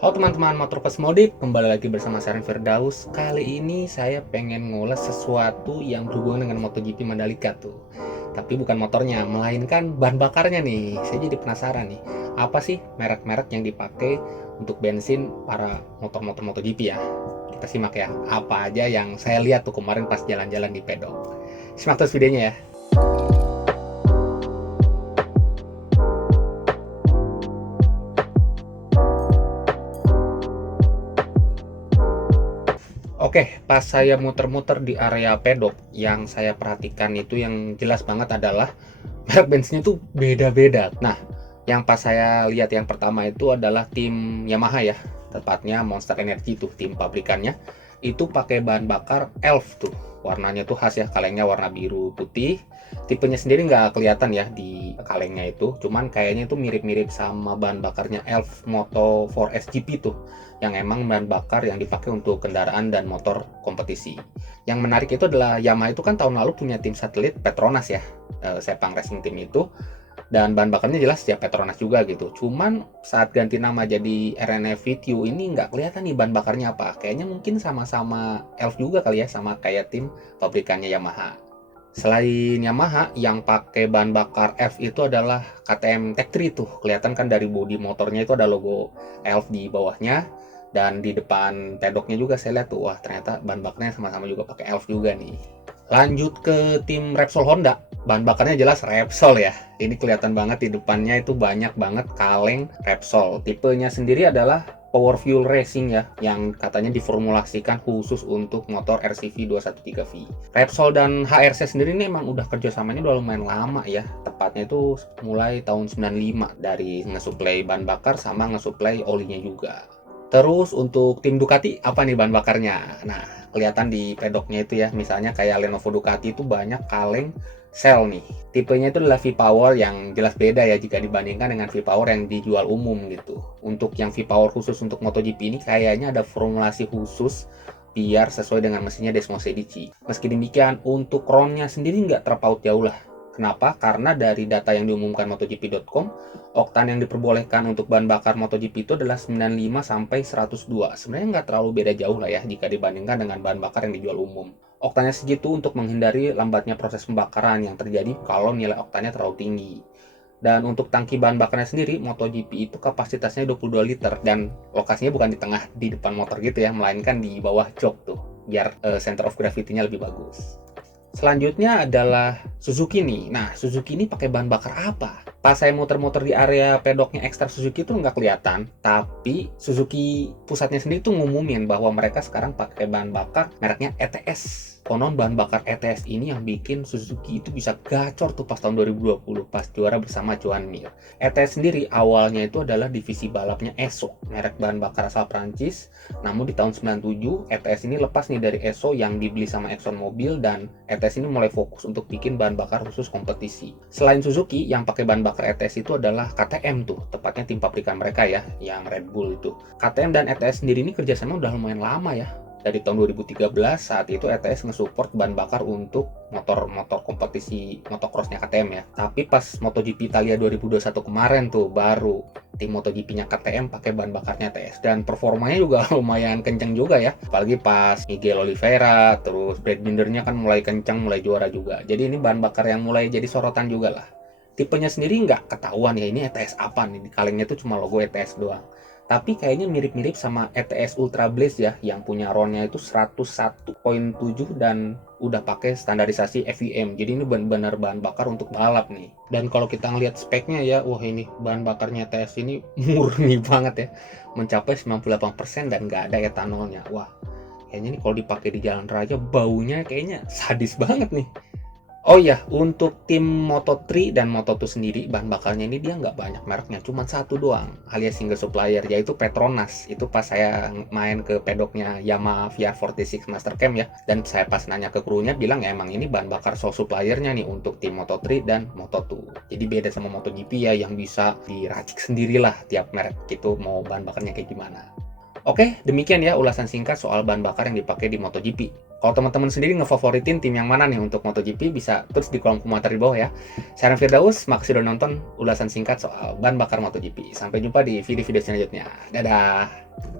Halo teman-teman motor Cosmodik, kembali lagi bersama saya Firdaus. Kali ini saya pengen ngulas sesuatu yang berhubungan dengan MotoGP Mandalika tuh. Tapi bukan motornya, melainkan bahan bakarnya nih. Saya jadi penasaran nih, apa sih merek-merek yang dipakai untuk bensin para motor-motor MotoGP ya? Kita simak ya, apa aja yang saya lihat tuh kemarin pas jalan-jalan di pedok. Simak terus videonya ya. Oke, pas saya muter-muter di area pedok, yang saya perhatikan itu yang jelas banget adalah merek bensinnya tuh beda-beda. Nah, yang pas saya lihat yang pertama itu adalah tim Yamaha ya, tepatnya Monster Energy tuh tim pabrikannya. Itu pakai bahan bakar ELF tuh. Warnanya tuh khas ya, kalengnya warna biru putih. Tipenya sendiri nggak kelihatan ya di kalengnya itu, cuman kayaknya itu mirip-mirip sama bahan bakarnya ELF Moto 4 SGP tuh, yang emang bahan bakar yang dipakai untuk kendaraan dan motor kompetisi. Yang menarik itu adalah Yamaha itu kan tahun lalu punya tim satelit Petronas ya, Sepang Racing Team itu, dan bahan bakarnya jelas ya Petronas juga gitu. Cuman saat ganti nama jadi RNF VTU ini nggak kelihatan nih bahan bakarnya apa. Kayaknya mungkin sama-sama ELF juga kali ya, sama kayak tim pabrikannya Yamaha. Selain Yamaha, yang pakai bahan bakar ELF itu adalah KTM Tech 3 tuh. Kelihatan kan dari bodi motornya itu ada logo ELF di bawahnya. Dan di depan pedoknya juga saya lihat tuh, wah ternyata bahan bakarnya sama-sama juga pakai ELF juga nih. Lanjut ke tim Repsol Honda. Bahan bakarnya jelas Repsol ya. Ini kelihatan banget di depannya itu banyak banget kaleng Repsol. Tipenya sendiri adalah Power Fuel Racing ya, yang katanya diformulasikan khusus untuk motor RCV 213V. Repsol dan HRC sendiri ini emang udah kerjasamanya udah lumayan lama ya, tepatnya itu mulai tahun 95 dari ngesuplai bahan bakar sama ngesuplai olinya juga. Terus untuk tim Ducati apa nih bahan bakarnya? Nah, kelihatan di pedoknya itu ya, misalnya kayak Lenovo Ducati itu banyak kaleng Shell nih. Tipenya itu adalah V-Power yang jelas beda ya jika dibandingkan dengan V-Power yang dijual umum gitu. Untuk yang V-Power khusus untuk MotoGP ini kayaknya ada formulasi khusus biar sesuai dengan mesinnya Desmos Edici. Meski demikian, untuk ROM-nya sendiri nggak terpaut jauh lah. Kenapa? Karena dari data yang diumumkan MotoGP.com, oktan yang diperbolehkan untuk bahan bakar MotoGP itu adalah 95 sampai 102. Sebenarnya nggak terlalu beda jauh lah ya jika dibandingkan dengan bahan bakar yang dijual umum. Oktannya segitu untuk menghindari lambatnya proses pembakaran yang terjadi kalau nilai oktannya terlalu tinggi. Dan untuk tangki bahan bakarnya sendiri, MotoGP itu kapasitasnya 22 liter dan lokasinya bukan di tengah di depan motor gitu ya, melainkan di bawah jok tuh, biar center of gravity-nya lebih bagus. Selanjutnya adalah Suzuki nih. Nah, Suzuki ini pakai bahan bakar apa? Pas saya muter-muter di area pedoknya ekstra Suzuki itu nggak kelihatan, tapi Suzuki pusatnya sendiri tuh ngumumin bahwa mereka sekarang pakai bahan bakar mereknya ETS. Konon bahan bakar ETS ini yang bikin Suzuki itu bisa gacor tuh pas tahun 2020 pas juara bersama Joan Mir. ETS sendiri awalnya itu adalah divisi balapnya ESO, merek bahan bakar asal Prancis. Namun di tahun 97 ETS ini lepas nih dari ESO yang dibeli sama ExxonMobil, dan ETS ini mulai fokus untuk bikin bahan bakar khusus kompetisi. Selain Suzuki, yang pakai bahan bakar ETS itu adalah KTM tuh, tepatnya tim pabrikan mereka ya, yang Red Bull itu. KTM dan ETS sendiri ini kerjasama udah lumayan lama ya. Dari tahun 2013, saat itu ETS nge-support bahan bakar untuk motor-motor kompetisi motocrossnya KTM ya. Tapi pas MotoGP Italia 2021 kemarin tuh baru tim MotoGP-nya KTM pakai bahan bakarnya ETS, dan performanya juga lumayan kenceng juga ya. Apalagi pas Miguel Oliveira, terus Brad Bindernya kan mulai kenceng, mulai juara juga. Jadi ini bahan bakar yang mulai jadi sorotan juga lah. Tipenya sendiri nggak ketahuan ya ini ETS apa nih, di kalengnya tuh cuma logo ETS doang. Tapi kayaknya mirip-mirip sama ETS Ultra Blaze ya, yang punya RON-nya itu 101.7 dan udah pakai standarisasi FIM. Jadi ini benar-benar bahan bakar untuk balap nih. Dan kalau kita ngelihat speknya ya, wah ini bahan bakarnya ETS ini murni banget ya. Mencapai 98% dan nggak ada etanolnya. Wah, kayaknya nih kalau dipakai di jalan raya baunya kayaknya sadis banget nih. Oh iya, untuk tim Moto3 dan Moto2 sendiri, bahan bakarnya ini dia nggak banyak mereknya, cuma satu doang, alias single supplier, yaitu Petronas. Itu pas saya main ke pedoknya Yamaha VR46 Mastercam ya, dan saya pas nanya ke krunya bilang ya emang ini bahan bakar sole suppliernya nih untuk tim Moto3 dan Moto2. Jadi beda sama MotoGP ya, yang bisa diracik sendirilah tiap merek itu mau bahan bakarnya kayak gimana. Oke, demikian ya ulasan singkat soal bahan bakar yang dipakai di MotoGP. Kalau teman-teman sendiri ngefavoritin tim yang mana nih untuk MotoGP, bisa tulis di kolom komentar di bawah ya. Saya Firdaus, makasih udah nonton ulasan singkat soal ban bakar MotoGP. Sampai jumpa di video-video selanjutnya. Dadah!